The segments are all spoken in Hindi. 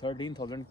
13,000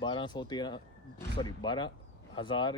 12,000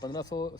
1500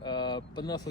1500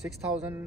6000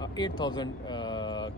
8000